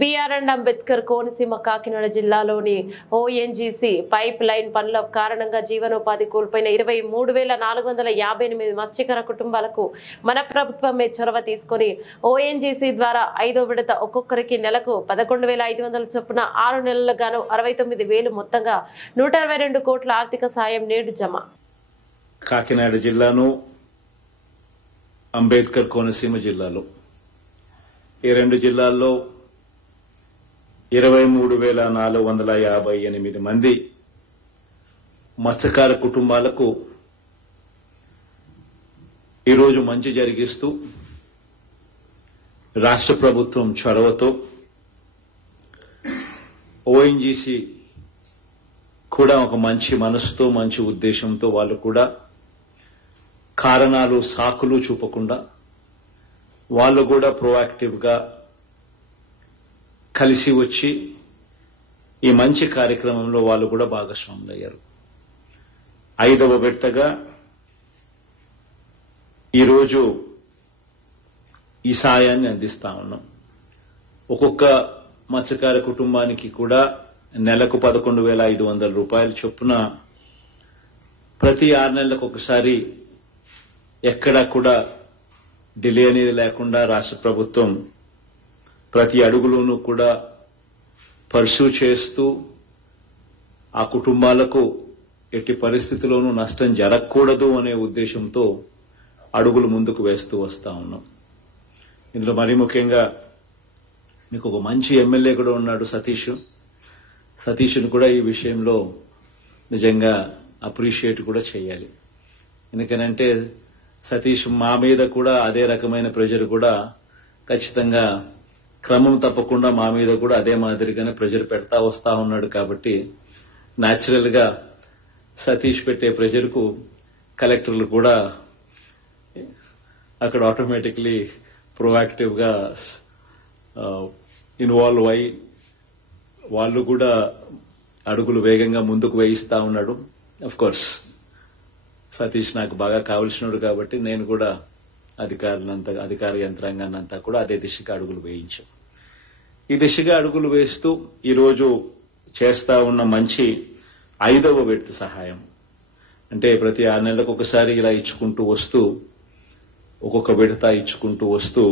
BR and Ambedkar Konaseema Kakinada జిల్లాలోని ONGC pipe line పనుల కారణంగా జీవనోపాధి కోల్పోయిన 23,458 మత్స్యకార కుటుంబాలకు మన ప్రభుత్వమే చొరవ తీసుకొని ఓఎన్జీసీ ద్వారా 5వ విడత ఒక్కొక్కరికి నెలకు 11,500 చొప్పున 6 నెలలకు గాను 69,000 మొత్తంగా 122 కోట్ల ఆర్థిక సాయం నేడు జమ. కాకినాడ జిల్లాను అంబేద్కర్ కోనసీమ జిల్లాలో ఈ రెండు జిల్లాల్లో 23,458 మంది మత్స్యకార కుటుంబాలకు ఈరోజు మంచి జరిగిస్తూ రాష్ట్ర ప్రభుత్వం చొరవతో ఓఎన్జీసీ కూడా ఒక మంచి మనసుతో మంచి ఉద్దేశంతో వాళ్ళు కూడా కారణాలు సాకులు చూపకుండా వాళ్ళు కూడా ప్రోయాక్టివ్గా కలిసి వచ్చి ఈ మంచి కార్యక్రమంలో వాళ్ళు కూడా భాగస్వాములయ్యారు. 5వ విడతగా ఈరోజు ఈ సాయాన్ని అందిస్తా ఉన్నాం. ఒక్కొక్క మత్స్యకార కుటుంబానికి కూడా నెలకు 11,500 రూపాయల చొప్పున ప్రతి 6 నెలలకు ఒకసారి ఎక్కడా కూడా డిలే అనేది లేకుండా రాష్ట్ర ప్రభుత్వం ప్రతి అడుగులోనూ కూడా పర్సూ చేస్తూ ఆ కుటుంబాలకు ఎట్టి పరిస్థితుల్లోనూ నష్టం జరగకూడదు అనే ఉద్దేశంతో అడుగులు ముందుకు వేస్తూ వస్తా ఉన్నాం. ఇందులో మరీ ముఖ్యంగా మీకు ఒక మంచి ఎమ్మెల్యే కూడా ఉన్నాడు సతీష్ను కూడా ఈ విషయంలో నిజంగా అప్రిషియేట్ కూడా చేయాలి. ఎందుకనంటే సతీష్ మా మీద కూడా అదే రకమైన ప్రెజర్ కూడా ఖచ్చితంగా క్రమం తప్పకుండా మా మీద కూడా అదే మాదిరిగానే ప్రెజర్ పెడతా వస్తా ఉన్నాడు. కాబట్టి న్యాచురల్ గా సతీష్ పెట్టే ప్రెజర్కు కలెక్టర్లు కూడా అక్కడ ఆటోమేటిక్లీ ప్రోయాక్టివ్ గా ఇన్వాల్వ్ అయి వాళ్ళు కూడా అడుగులు వేగంగా ముందుకు వేయిస్తా ఉన్నాడు. అఫ్ కోర్స్ సతీష్ నాకు బాగా కావలసినాడు కాబట్టి నేను కూడా అధికార యంత్రాంగాన్ని అంతా కూడా అదే దిశగా అడుగులు వేయించాం. ఈ దిశగా అడుగులు వేస్తూ ఈరోజు చేస్తా ఉన్న మంచి 5వ విడత సహాయం అంటే ప్రతి 6 నెలలకు ఒకసారి ఇలా ఇచ్చుకుంటూ వస్తూ ఒక్కొక్క విడత ఇచ్చుకుంటూ వస్తూ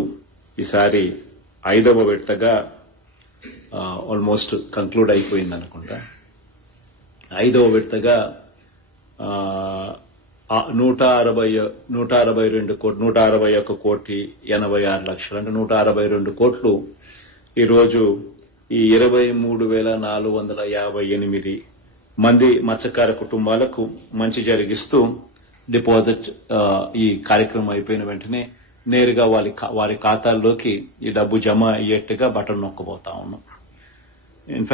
ఈసారి 5వ విడతగా ఆల్మోస్ట్ కంక్లూడ్ అయిపోయింది అనుకుంటా. 5వ విడతగా 161,86,00,000 అంటే 162 కోట్లు ఈరోజు ఈ 23,458 మంది మత్స్యకార కుటుంబాలకు మంచి జరిగిస్తూ డిపాజిట్ ఈ కార్యక్రమం అయిపోయిన వెంటనే నేరుగా వారి ఖాతాల్లోకి ఈ డబ్బు జమ అయ్యేట్టుగా బటన్ నొక్కబోతా ఉన్నాం.